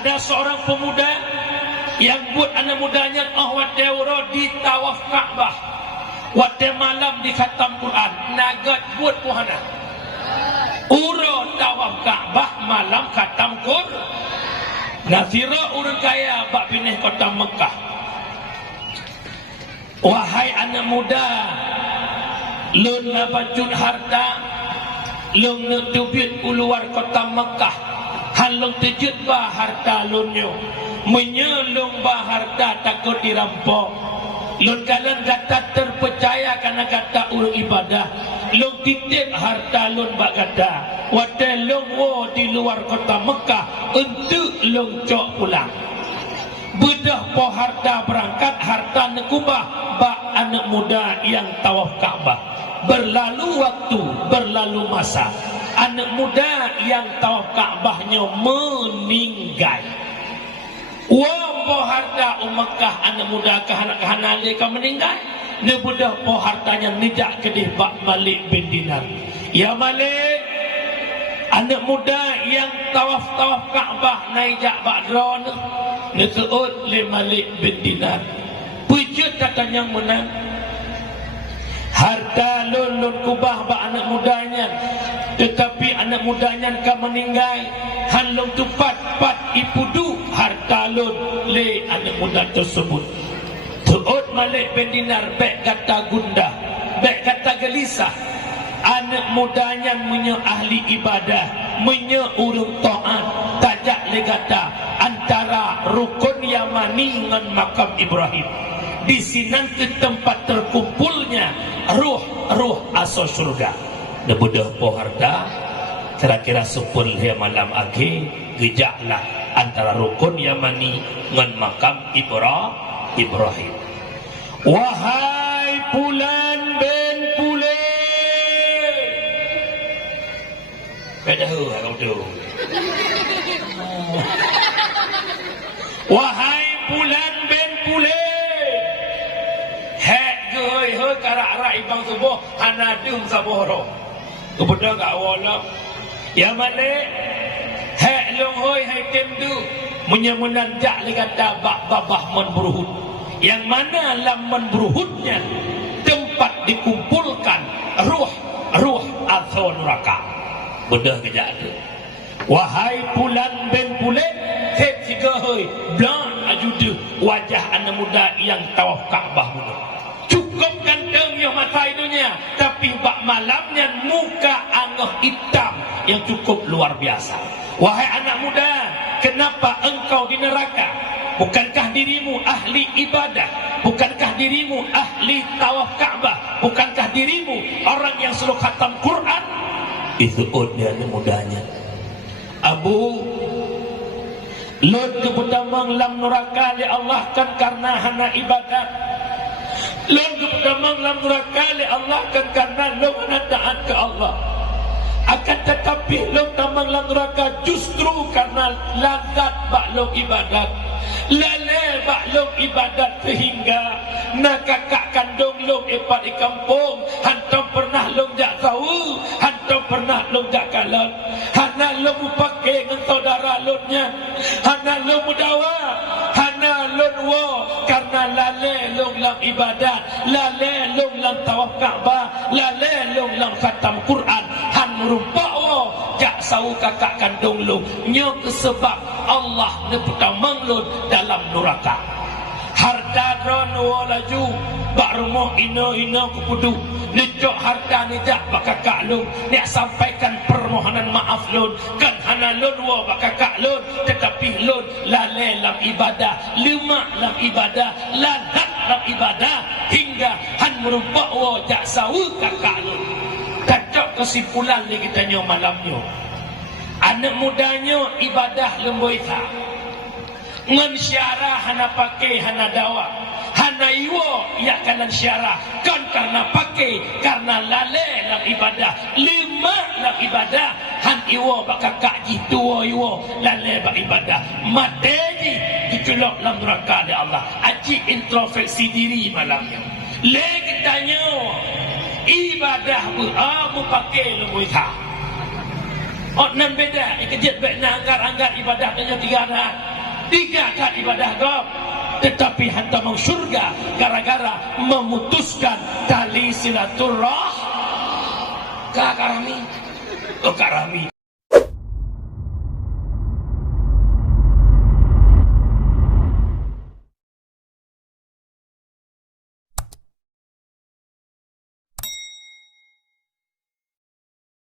Ada seorang pemuda yang buat anak mudanya wate uro di tawaf Ka'bah, wate malam di khatam Quran, nagat buat puhana uro tawaf Ka'bah malam khatam Quran. Nasira urang kaya bak pineh kota Mekah. Wahai anak muda, lun nabacut harta, lun netubit keluar kota Mekah, halung tejut bah harta lunyo, menyelung bah harta takut dirampok. Lun kalian kata terpercaya karena kata urang ibadah, lun titip harta lun bak kata, wate lun wo di luar kota Mekah untuk lun cok pulang. Bedah po harta berangkat, harta nekubah bak anak muda yang tawaf Ka'bah. Berlalu waktu, berlalu masa, anak muda yang tawaf Ka'bahnya meninggal. Wah po harta Mekah anak muda kehanak-kehanali kau meninggal. Ni bedah po hartanya nijak kedih bak Malik bin Dinar. Ya Malik, anak muda yang tawaf Ka'bah naijak bak drone nekeut le Malik bin Dinar. Pujud katanya menang. Harta lun kubah bak anak mudanya, tetapi anak mudanya kan meninggal. Halung tupat pat ipudu harta lun le anak muda tersebut. Teut Malik bin Dinar bek kata gundah, bek kata gelisah. Anak mudanya menye ahli ibadah, menye urung taat, tajak le kata antara rukun Yamani dengan makam Ibrahim. Di sinan ke tempat terkumpulnya ruh asal surga. Nebudah po harta kira-kira 10 malam agi gejaklah antara rukun Yamani dengan makam Ibrahim. Wahai Pulan bin Pulen, pedahu aku tu. Wahai Pulan bin Pulen, karak-karak ibang subuh hanadum sabohro kepada gak wala ya Malik hek long hoi hai temdu menyemunan jak li kata bak babah man beruhud, yang mana laman beruhudnya tempat dikumpulkan ruh atau neraka. Bedah kejak tu. Wahai Pulan bin Pulen, hek tiga hoi blan ajudu wajah anak muda yang tawaf Ka'bah muda. Cukup ganteng yang mata hidupnya, tapi bak malamnya muka angah hitam yang cukup luar biasa. Wahai anak muda, kenapa engkau di neraka? Bukankah dirimu ahli ibadah? Bukankah dirimu ahli tawaf Ka'bah? Bukankah dirimu orang yang selalu khatam Quran? Itu dia anak mudanya. Abu Lord keputamang lam neraka li Allah kan karena hana ibadat. Lo keputamang lam neraka li Allah kan karena lo taat ke Allah. Akan tetapi lo tamang lam neraka justru karena lazat baklong ibadat, lale baklong ibadat sehingga nak kakak kandung lo epat di kampung hantam pernah lo jak tahu, hantam pernah lo jak kalat, hana lo pakai dengan saudara lo nya, hana lo mudawa, hana lo wo karena lale lo lam ibadat, lale lo lam tawaf Ka'bah, lale lo lam khatam Quran, han merupak wo jak sau kakak kandung lo nyo sebab Allah neputamang lo dalam neraka. Harta dron wo laju bak rumah ino kepudu necok harta nijak bak kakak lo nek sampaikan permohonan maaf lo kan hana lo wo bak kakak lo, tetapi lo lale lam ibadah, lemak lam ibadah, lazat lam ibadah hingga han merupak wo jak sau kakak lo. Kacok kesimpulan ni kita nyo malamnya, anak mudanya ibadah lemboita ngan syarah hana pakai hana dawa, hana iwo ya kanan syarah kan karena pakai karena lale lam ibadah, lima lam ibadah han iwo bakakak jitu iwo lale bak ibadah mateji diculok lam neraka di Allah. Aji introspeksi diri malamnya le kitanya ibadah bu pakai lemboita. Oh nan beda ikejit baik na anggar ibadah tanya tiga nah tinggalkan ibadah gom, tetapi hantar mau surga gara-gara memutuskan tali silaturah. Kak Rami, oh Kak Rami.